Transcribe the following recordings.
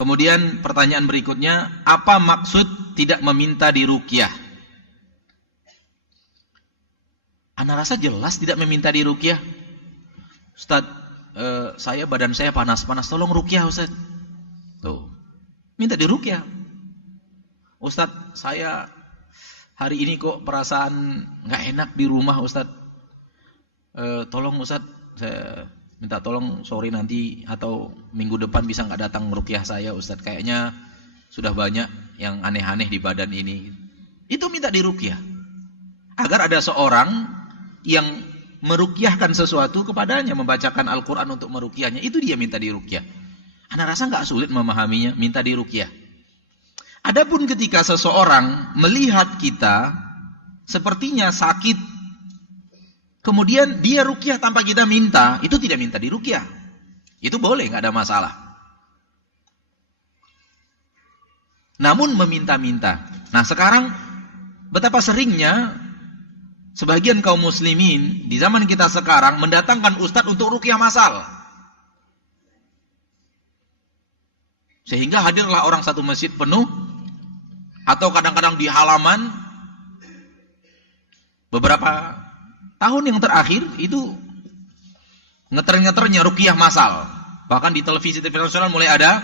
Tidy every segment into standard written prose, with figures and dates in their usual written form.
Kemudian pertanyaan berikutnya, apa maksud tidak meminta diruqyah? Ana rasa jelas tidak meminta diruqyah. Ustaz, badan saya panas-panas, tolong ruqyah Ustaz. Tuh, minta diruqyah. Ustaz, saya hari ini kok perasaan nggak enak di rumah Ustaz. Tolong Ustaz, saya minta tolong sore nanti atau minggu depan bisa nggak datang meruqyah saya Ustaz. Kayaknya sudah banyak yang aneh-aneh di badan ini. Itu minta diruqyah. Agar ada seorang yang meruqyahkan sesuatu kepadanya, membacakan Al-Quran untuk meruqyahnya. Itu dia minta diruqyah. Ana rasa nggak sulit memahaminya, minta diruqyah. Adapun ketika seseorang melihat kita sepertinya sakit, kemudian dia ruqyah tanpa kita minta, itu tidak minta diruqyah. Itu boleh, nggak ada masalah. Namun meminta-minta. Nah sekarang betapa seringnya sebagian kaum muslimin di zaman kita sekarang mendatangkan ustadz untuk ruqyah masal. Sehingga hadirlah orang satu masjid penuh, atau kadang-kadang di halaman. Beberapa tahun yang terakhir itu ngeter-ngeternya ruqyah masal. Bahkan di televisi nasional mulai ada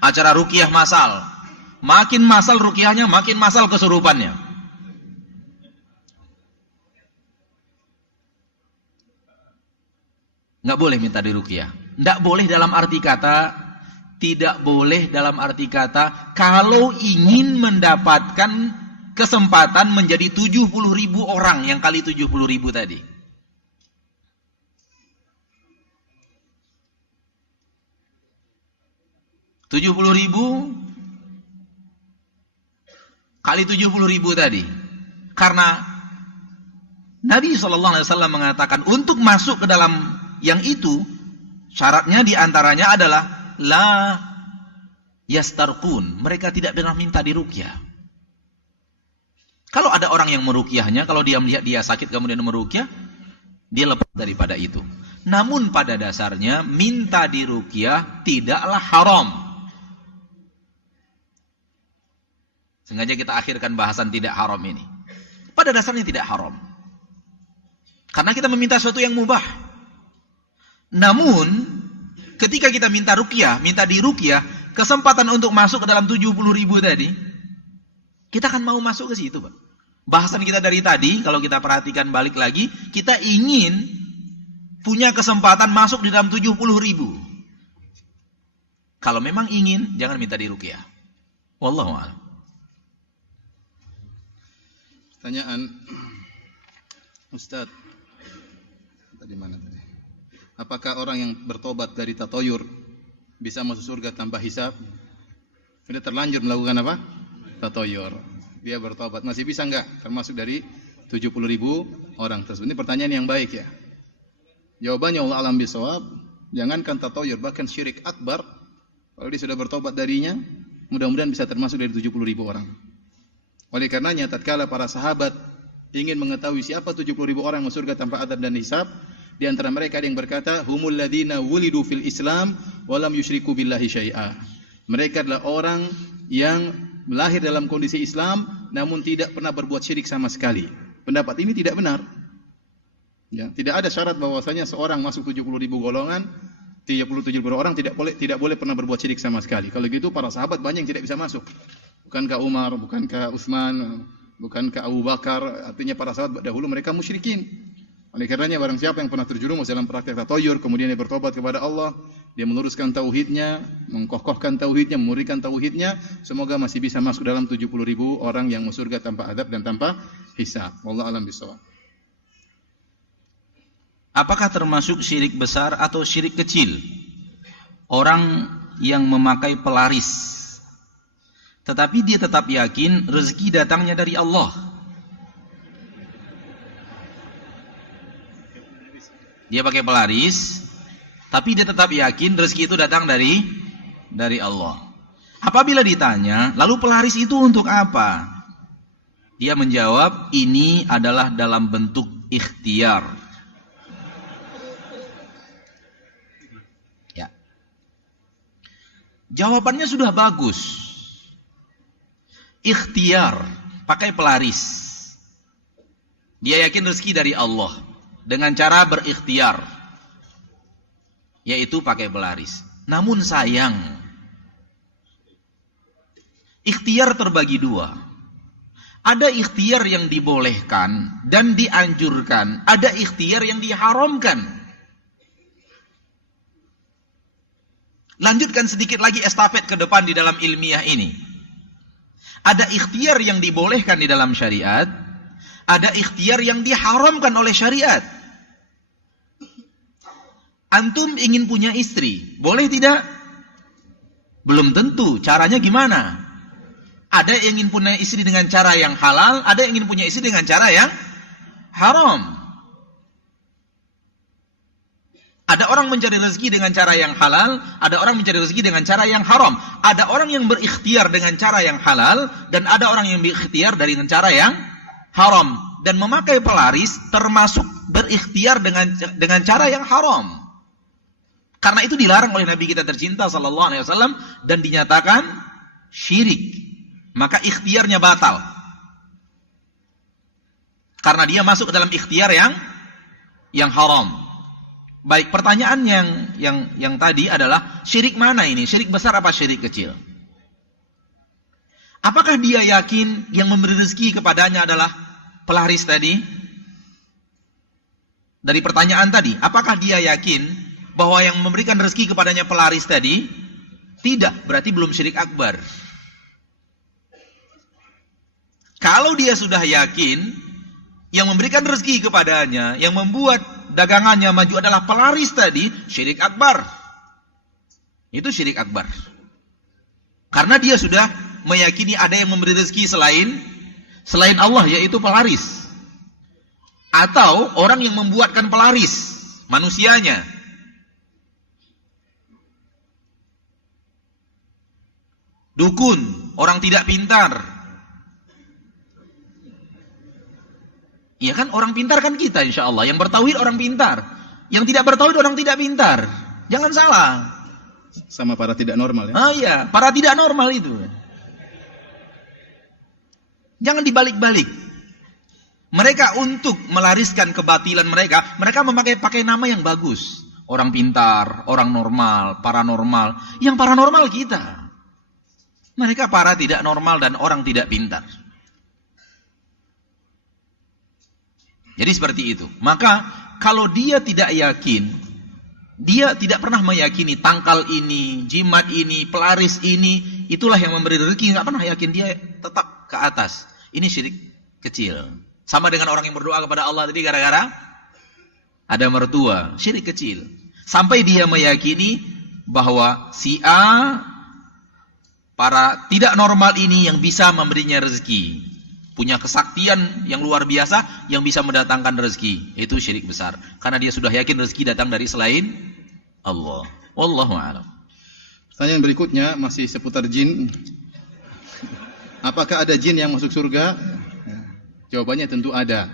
acara ruqyah masal. Makin masal ruqyahnya, makin masal kesurupannya. Nggak boleh minta diruqyah. Nggak boleh dalam arti kata, tidak boleh dalam arti kata kalau ingin mendapatkan kesempatan menjadi 70.000 orang yang kali 70.000 tadi. $70.000 kali 70.000 tadi. Karena Nabi SAW mengatakan untuk masuk ke dalam yang itu, syaratnya diantaranya adalah la yastarqun, mereka tidak pernah minta diruqyah. Kalau ada orang yang meruqyahnya, kalau dia melihat dia sakit kemudian meruqyah, dia lepas daripada itu. Namun pada dasarnya minta diruqyah tidaklah haram. Sengaja kita akhirkan bahasan tidak haram ini. Pada dasarnya tidak haram. Karena kita meminta sesuatu yang mubah. Namun ketika kita minta ruqyah, minta diruqyah, kesempatan untuk masuk ke dalam 70.000 tadi, kita akan mau masuk ke situ, Pak. Bahasan kita dari tadi, kalau kita perhatikan balik lagi, kita ingin punya kesempatan masuk di dalam 70.000. Kalau memang ingin, jangan minta diruqyah. Wallahu a'lam. Pertanyaan, Ustaz, tadi mana tadi? Apakah orang yang bertobat dari tatoyur bisa masuk surga tanpa hisab? Sudah terlanjur melakukan apa? Tatoyur. Dia bertobat, masih bisa enggak termasuk dari 70.000 orang tersebut? Ini pertanyaan yang baik ya. Jawabannya Allah alam bisawab, jangankan tatoyur, bahkan syirik akbar, kalau dia sudah bertobat darinya, mudah-mudahan bisa termasuk dari 70.000 orang. Oleh karenanya, tatkala para sahabat ingin mengetahui siapa 70.000 orang yang masuk surga tanpa adab dan hisab, di antara mereka ada yang berkata, humul ladzina wulidu fil Islam wa lam yusyriku billahi syai'a. Mereka adalah orang yang lahir dalam kondisi Islam namun tidak pernah berbuat syirik sama sekali. Pendapat ini tidak benar. Ya, tidak ada syarat bahwasanya seorang masuk 70.000 golongan, 37.000 orang tidak boleh pernah berbuat syirik sama sekali. Kalau gitu para sahabat banyak yang tidak bisa masuk. Bukankah Umar, bukankah Utsman, bukankah Abu Bakar, artinya para sahabat dahulu mereka musyrikin. Oleh karenanya barang siapa yang pernah terjerumus dalam praktek tatoyur, kemudian dia bertobat kepada Allah, dia meluruskan tauhidnya, mengkokohkan tauhidnya, memurnikan tauhidnya, semoga masih bisa masuk dalam 70.000 orang yang masuk surga tanpa adab dan tanpa hisab. Wallahu a'lam bishawab. Apakah termasuk syirik besar atau syirik kecil orang yang memakai pelaris, tetapi dia tetap yakin rezeki datangnya dari Allah? Dia pakai pelaris, tapi dia tetap yakin rezeki itu datang dari Allah. Apabila ditanya, lalu pelaris itu untuk apa? Dia menjawab, ini adalah dalam bentuk ikhtiar. Ya. Jawabannya sudah bagus. Ikhtiar, pakai pelaris. Dia yakin rezeki dari Allah dengan cara berikhtiar, yaitu pakai pelaris. Namun sayang, ikhtiar terbagi dua. Ada ikhtiar yang dibolehkan dan dianjurkan, ada ikhtiar yang diharamkan. Lanjutkan sedikit lagi estafet ke depan di dalam ilmiah ini. Ada ikhtiar yang dibolehkan di dalam syariat, ada ikhtiar yang diharamkan oleh syariat. Antum ingin punya istri, boleh tidak? Belum tentu. Caranya gimana? Ada yang ingin punya istri dengan cara yang halal, ada yang ingin punya istri dengan cara yang haram. Ada orang mencari rezeki dengan cara yang halal, ada orang mencari rezeki dengan cara yang haram. Ada orang yang berikhtiar dengan cara yang halal, dan ada orang yang berikhtiar dengan cara yang haram. Dan memakai pelaris termasuk berikhtiar dengan cara yang haram. Karena itu dilarang oleh Nabi kita tercinta sallallahu alaihi wasallam dan dinyatakan syirik. Maka ikhtiarnya batal. Karena dia masuk ke dalam ikhtiar yang haram. Baik, pertanyaan yang tadi adalah syirik mana ini? Syirik besar apa syirik kecil? Apakah dia yakin yang memberi rezeki kepadanya adalah pelaris tadi? Dari pertanyaan tadi, apakah dia yakin bahwa yang memberikan rezeki kepadanya pelaris tadi? Tidak, berarti belum syirik akbar. Kalau dia sudah yakin yang memberikan rezeki kepadanya, yang membuat dagangannya maju adalah pelaris tadi, syirik akbar. Itu syirik akbar. Karena dia sudah meyakini ada yang memberi rezeki selain Allah, yaitu pelaris. Atau orang yang membuatkan pelaris, manusianya. Dukun, orang tidak pintar. Iya kan, orang pintar kan kita insya Allah. Yang bertauhid orang pintar. Yang tidak bertauhid orang tidak pintar. Jangan salah. Sama para tidak normal ya. Ah iya, para tidak normal itu. Jangan dibalik-balik. Mereka untuk melariskan kebatilan mereka memakai nama yang bagus. Orang pintar, orang normal, paranormal. Yang paranormal kita. Mereka para tidak normal dan orang tidak pintar. Jadi seperti itu. Maka kalau dia tidak yakin, dia tidak pernah meyakini tangkal ini, jimat ini, pelaris ini, itulah yang memberi rezeki, nggak pernah yakin, dia tetap ke atas. Ini syirik kecil. Sama dengan orang yang berdoa kepada Allah tadi gara-gara ada mertua, syirik kecil. Sampai dia meyakini bahwa si A, para tidak normal ini yang bisa memberinya rezeki. Punya kesaktian yang luar biasa yang bisa mendatangkan rezeki. Itu syirik besar. Karena dia sudah yakin rezeki datang dari selain Allah. Wallahu a'lam. Pertanyaan berikutnya masih seputar jin. Apakah ada jin yang masuk surga? Jawabannya tentu ada.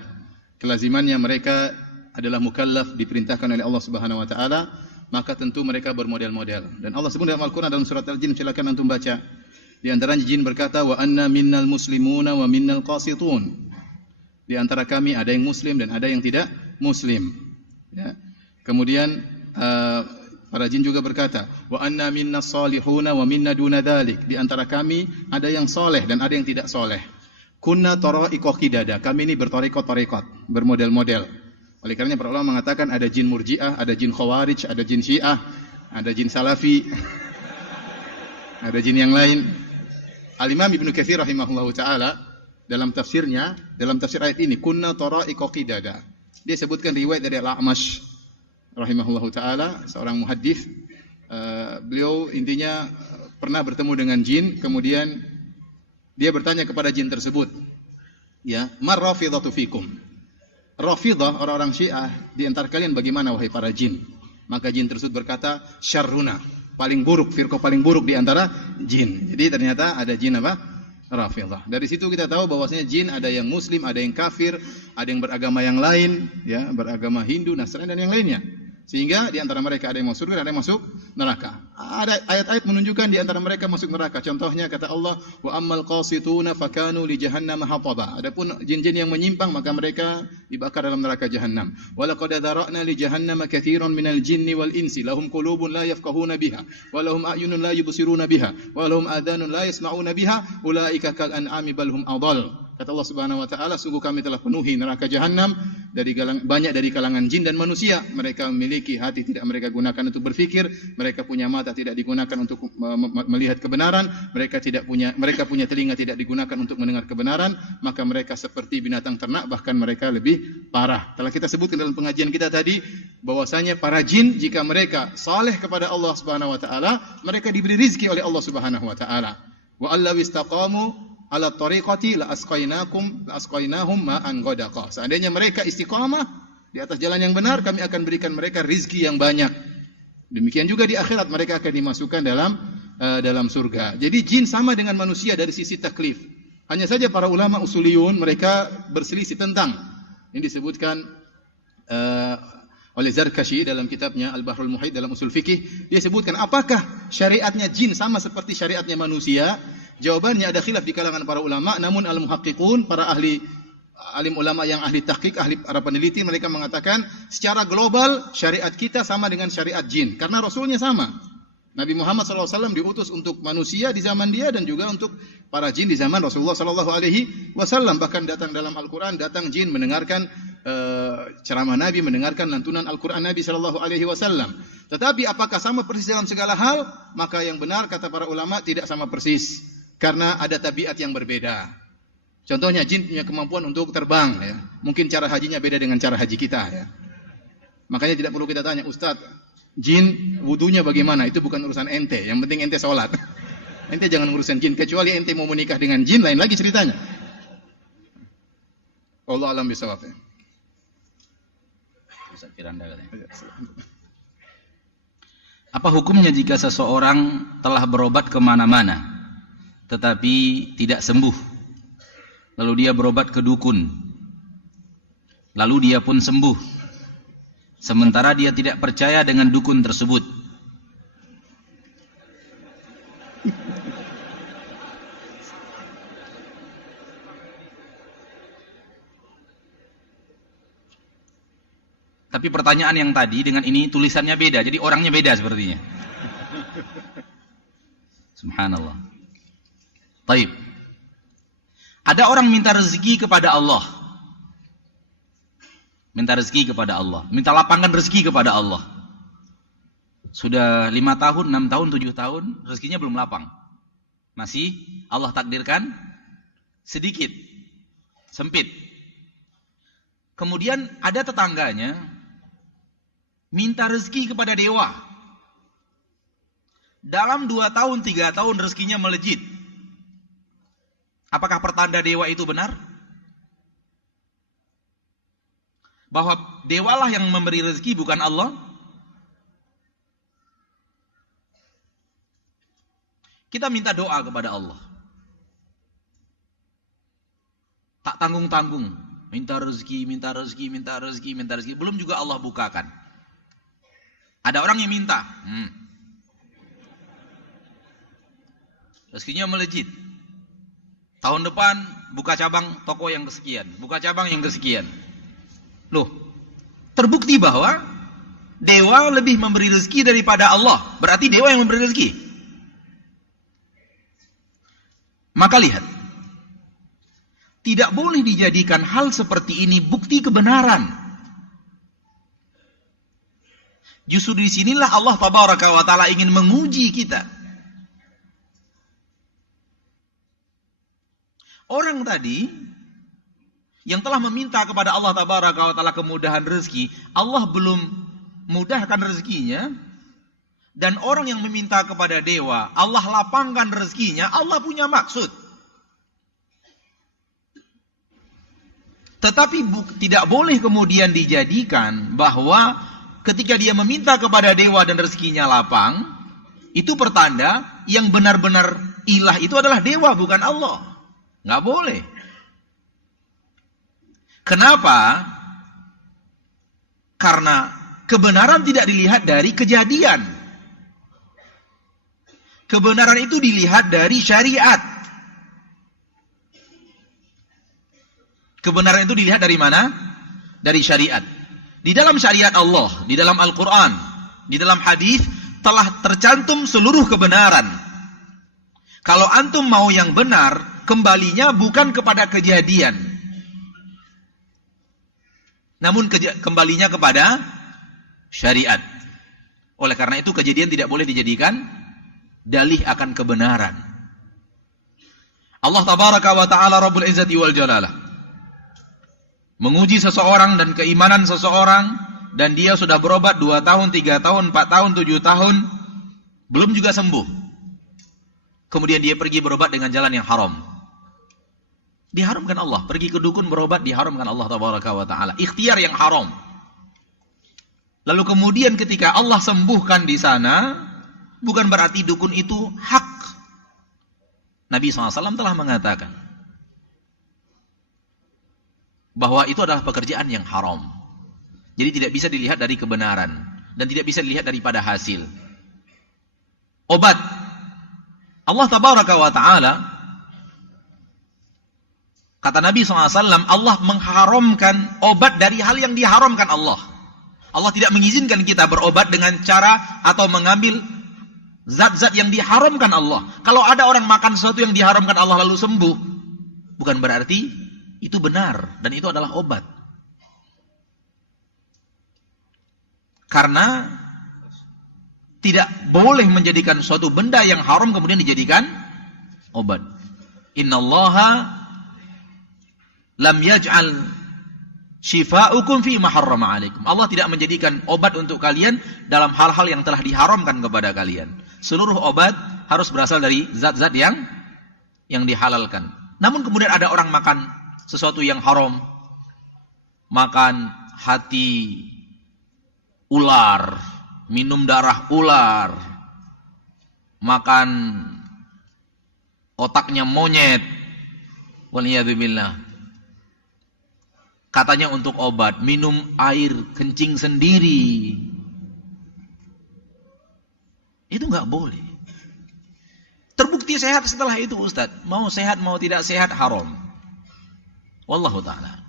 Kelazimannya mereka adalah mukallaf, diperintahkan oleh Allah Subhanahu wa taala, maka tentu mereka bermodel-model. Dan Allah sebut dalam Al-Qur'an dalam surat Al-Jin, silakan antum baca. Di antara jin berkata, wa anna minnal muslimuna wa minnal qasitun. Di antara kami ada yang muslim dan ada yang tidak muslim. Ya. Kemudian para jin juga berkata, wa anna minnas salihuna wa minna duna dzalik. Di antara kami ada yang soleh dan ada yang tidak soleh. Kunna tara'iqa qidada. Kami ini bertarekot-tarekot, bermodel-model. Oleh karenanya para ulama mengatakan ada jin murji'ah, ada jin khawarij, ada jin syiah, ada jin salafi, ada jin yang lain. Al-Imam Ibnu Katsir rahimahullahu taala dalam tafsirnya, dalam tafsir ayat ini, kunna tara'iqa qidada. Dia sebutkan riwayat dari Al-A'mash rahimahullahu taala, seorang muhaddits. Beliau intinya pernah bertemu dengan jin, kemudian dia bertanya kepada jin tersebut, ya, mar rafidhatu fikum. Rafidah, orang-orang Syiah, di antara kalian bagaimana wahai para jin? Maka jin tersebut berkata, syarruna, paling buruk, firqah paling buruk di antara jin. Jadi ternyata ada jin apa? Rafidah. Dari situ kita tahu bahwasanya jin ada yang muslim, ada yang kafir, ada yang beragama yang lain, ya, beragama Hindu, Nasrani dan yang lainnya. Sehingga di antara mereka ada yang masuk surga dan ada yang masuk neraka. Ada ayat-ayat menunjukkan di antara mereka masuk neraka. Contohnya kata Allah, wa ammal qasituna fakanu li jahannam hataba. Adapun jin-jin yang menyimpang maka mereka dibakar dalam neraka jahanam. Wa laqad dzara'na li jahannam katsiran minal jinni wal insi lahum qulubun la yafqahuna biha wa lahum a'yunun la yubsiruna biha wa lahum adhanun la yasma'una biha ulaika kal an'ami bal hum adall. Kata Allah Subhanahu wa taala, sungguh kami telah penuhi neraka jahanam banyak dari kalangan jin dan manusia. Mereka memiliki hati tidak mereka gunakan untuk berfikir, mereka punya mata tidak digunakan untuk melihat kebenaran, mereka punya telinga tidak digunakan untuk mendengar kebenaran, maka mereka seperti binatang ternak, bahkan mereka lebih parah. Telah kita sebutkan dalam pengajian kita tadi bahwasanya para jin jika mereka saleh kepada Allah Subhanahu wa taala, mereka diberi rizki oleh Allah Subhanahu wa taala. Wa allaw istaqamu ala tariqati la asqainahum ma'an ghadaqa. Seandainya mereka istiqamah di atas jalan yang benar, kami akan berikan mereka rizki yang banyak. Demikian juga di akhirat mereka akan dimasukkan dalam surga. Jadi jin sama dengan manusia dari sisi taklif. Hanya saja para ulama usuliyun mereka berselisih tentang ini disebutkan oleh Zarkashi dalam kitabnya Al-Bahrul Muhit dalam usul fikih. Dia sebutkan apakah syariatnya jin sama seperti syariatnya manusia? Jawabannya ada khilaf di kalangan para ulama, namun al-muhaqqiqun, para alim ulama yang ahli tahqiq, para peneliti, mereka mengatakan secara global syariat kita sama dengan syariat jin karena rasulnya sama. Nabi Muhammad SAW diutus untuk manusia di zaman dia dan juga untuk para jin di zaman Rasulullah SAW. Bahkan datang dalam Al-Quran, datang jin mendengarkan ceramah Nabi, mendengarkan lantunan Al-Quran Nabi SAW. Tetapi apakah sama persis dalam segala hal? Maka yang benar kata para ulama tidak sama persis. Karena ada tabiat yang berbeda. Contohnya jin punya kemampuan untuk terbang, ya. Mungkin cara hajinya beda dengan cara haji kita, ya. Makanya tidak perlu kita tanya, Ustadz, jin wudunya bagaimana? Itu bukan urusan ente. Yang penting ente sholat. Ente jangan urusan jin. Kecuali ente mau menikah dengan jin, lain lagi ceritanya. Allah alam bisawab. Ustaz Firanda katanya. Apa hukumnya jika seseorang telah berobat kemana-mana tetapi tidak sembuh, lalu dia berobat ke dukun, lalu dia pun sembuh, sementara dia tidak percaya dengan dukun tersebut? Tapi pertanyaan yang tadi dengan ini tulisannya beda, jadi orangnya beda sepertinya. Subhanallah. Baik. Ada orang minta rezeki kepada Allah. Minta rezeki kepada Allah. Minta lapangan rezeki kepada Allah. Sudah 5 tahun, 6 tahun, 7 tahun, rezekinya belum lapang. Masih Allah takdirkan sedikit, sempit. Kemudian ada tetangganya minta rezeki kepada dewa. Dalam 2 tahun, 3 tahun rezekinya melejit. Apakah pertanda dewa itu benar? Bahwa dewalah yang memberi rezeki, bukan Allah? Kita minta doa kepada Allah. Tak tanggung-tanggung. Minta rezeki, minta rezeki, minta rezeki, minta rezeki. Belum juga Allah bukakan. Ada orang yang minta. Rezekinya melejit. Tahun depan buka cabang toko yang kesekian, buka cabang yang kesekian. Loh, terbukti bahwa dewa lebih memberi rezeki daripada Allah. Berarti dewa yang memberi rezeki. Maka lihat, tidak boleh dijadikan hal seperti ini bukti kebenaran. Justru di sinilah Allah Tabaraka wa Ta'ala ingin menguji kita. Orang tadi yang telah meminta kepada Allah Tabaraka wa Ta'ala kemudahan rezeki, Allah belum mudahkan rezekinya. Dan orang yang meminta kepada dewa, Allah lapangkan rezekinya, Allah punya maksud. Tetapi tidak boleh kemudian dijadikan bahwa ketika dia meminta kepada dewa dan rezekinya lapang, itu pertanda yang benar-benar ilah itu adalah dewa, bukan Allah. Nggak boleh. Kenapa? Karena Kebenaran tidak dilihat dari kejadian. Kebenaran itu dilihat dari syariat. Kebenaran itu dilihat dari mana? Dari syariat. Di dalam syariat Allah, di dalam Al-Quran, di dalam hadis telah tercantum seluruh kebenaran. Kalau antum mau yang benar, kembalinya bukan kepada kejadian, namun kembalinya kepada syariat. Oleh karena itu kejadian tidak boleh dijadikan dalih akan kebenaran. Allah tabaraka wa ta'ala Rabbul Izzati wal Jalalah menguji seseorang dan keimanan seseorang, dan dia sudah berobat 2 tahun, 3 tahun, 4 tahun, 7 tahun, belum juga sembuh. Kemudian dia pergi berobat dengan jalan yang haram. Diharamkan Allah. Pergi ke dukun berobat, diharamkan Allah tabaraka wa ta'ala. Ikhtiar yang haram. Lalu kemudian ketika Allah sembuhkan di sana, bukan berarti dukun itu hak. Nabi SAW telah mengatakan bahwa itu adalah pekerjaan yang haram. Jadi tidak bisa dilihat dari kebenaran, dan tidak bisa dilihat daripada hasil. Obat. Allah tabaraka wa ta'ala, kata Nabi SAW, Allah mengharamkan obat dari hal yang diharamkan Allah. Allah tidak mengizinkan kita berobat dengan cara atau mengambil zat-zat yang diharamkan Allah. Kalau ada orang makan sesuatu yang diharamkan Allah lalu sembuh, bukan berarti itu benar dan itu adalah obat. Karena tidak boleh menjadikan suatu benda yang haram kemudian dijadikan obat. Innallaha lam yaj'al shifa'ukum fi ma harrama 'alaikum. Allah tidak menjadikan obat untuk kalian dalam hal-hal yang telah diharamkan kepada kalian. Seluruh obat harus berasal dari zat-zat yang dihalalkan. Namun kemudian ada orang makan sesuatu yang haram, makan hati ular, minum darah ular, makan otaknya monyet, waliyadzubillah. Katanya untuk obat, minum air kencing sendiri. Itu nggak boleh. Terbukti sehat setelah itu, Ustaz. Mau sehat mau tidak sehat haram. Wallahu ta'ala.